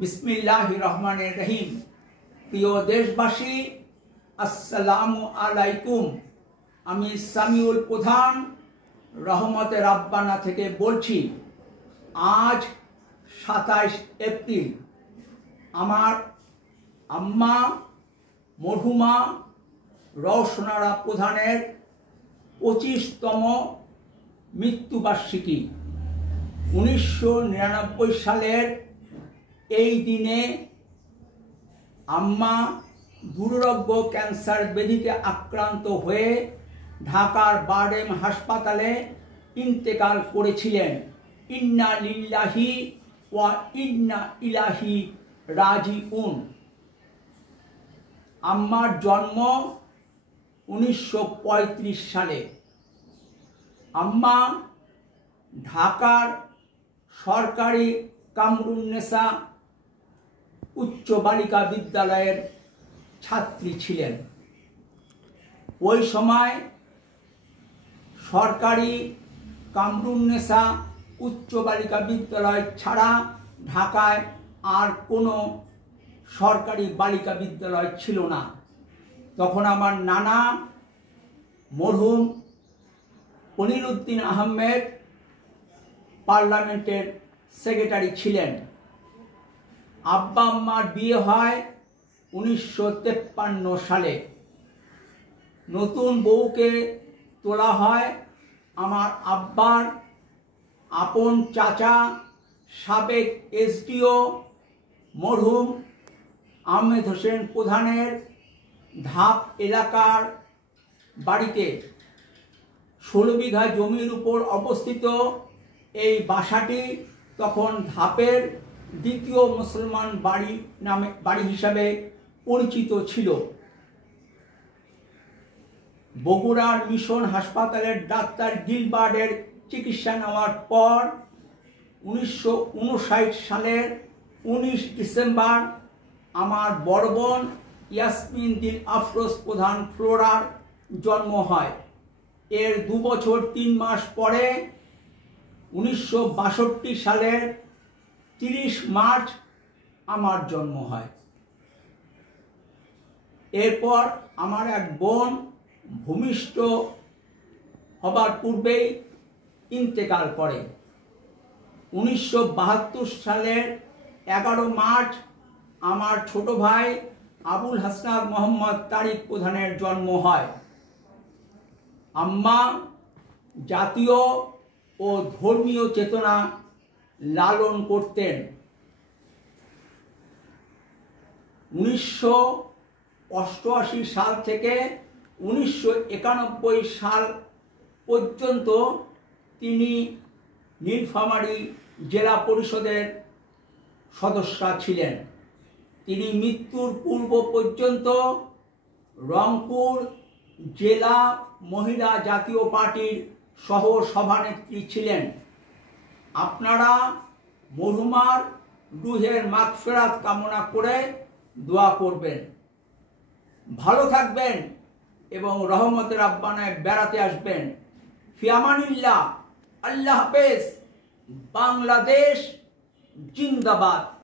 বিসমিল্লাহির রহমানির রহিম। প্রিয় দেশবাসী, আসসালামু আলাইকুম। আমি সামিউল প্রধান রহমতে রাব্বানা থেকে বলছি। আজ 27 এপ্রিল আমার আম্মা মরহুমা রওশনারা প্রধানের 25তম মৃত্যুবার্ষিকী। 1999 সালের এই দিনে আম্মা দুরারোগ্য ক্যান্সার ব্যাধিতে আক্রান্ত হয়ে ঢাকার বারডেম হাসপাতালে ইন্তেকাল করেছিলেন। ইন্না লিল্লাহি ওয়া ইন্না ইলাইহি রাজিউন। আম্মার জন্ম 1935 সালে। আম্মা ঢাকার সরকারি কামরুন্নেসা উচ্চ বালিকা বিদ্যালয়ের ছাত্রী ছিলেন। ওই সময় সরকারি কামরুন্নেসা উচ্চ বালিকা বিদ্যালয় ছাড়া ঢাকায় আর কোনো সরকারি বালিকা বিদ্যালয় ছিল না। তখন আমার নানা মরহুম পনিরউদ্দিন আহমেদ পার্লামেন্টের সেক্রেটারি ছিলেন। আব্বা আম্মার বিয়ে হয় 1953 সালে। নতুন বউকে তোলা হয় আমার আব্বার আপন চাচা সাবেক এসডিও মরহুম আহমেদ হোসেন প্রধানের ধাপ এলাকার বাড়িতে। 16 বিঘা জমির উপর অবস্থিত এই বাসাটি তখন ধাপের দ্বিতীয় মুসলমান বাড়ি হিসাবে পরিচিত ছিল। বগুড়ার মিশন হাসপাতালের ডাক্তার গিলবার্টের চিকিৎসা নেওয়ার পর 1959 সালের 19 ডিসেম্বর আমার বড় বোন ইয়াসমিন দিল আফরোজ প্রধান ফ্লোরার জন্ম হয়। এর 2 বছর 3 মাস পরে 1962 সালের 30 মার্চ আমার জন্ম হয়। এরপর আমার এক বোন ভূমিষ্ঠ হবার পূর্বেই ইন্তেকাল করে। 1972 সালের 11 মার্চ আমার ছোট ভাই আবুল হাসনাত মোহাম্মদ তারিক প্রধানের জন্ম হয়। আম্মা জাতীয় ও ধর্মীয় চেতনা লালন করতেন। 1988 সাল থেকে 1991 সাল পর্যন্ত তিনি নীলফামারী জেলা পরিষদের সদস্য ছিলেন। তিনি মৃত্যুর পূর্ব পর্যন্ত রংপুর জেলা মহিলা জাতীয় পার্টির সহ সভানেত্রী ছিলেন। আপনারা মরহুমার রুহের মাগফিরাত কামনা করে দোয়া করবেন। ভালো থাকবেন এবং রহমতের রাব্বানায় বেড়াতে আসবেন। ফি আমানিল্লাহ। আল্লাহ হাফেজ। বাংলাদেশ জিন্দাবাদ।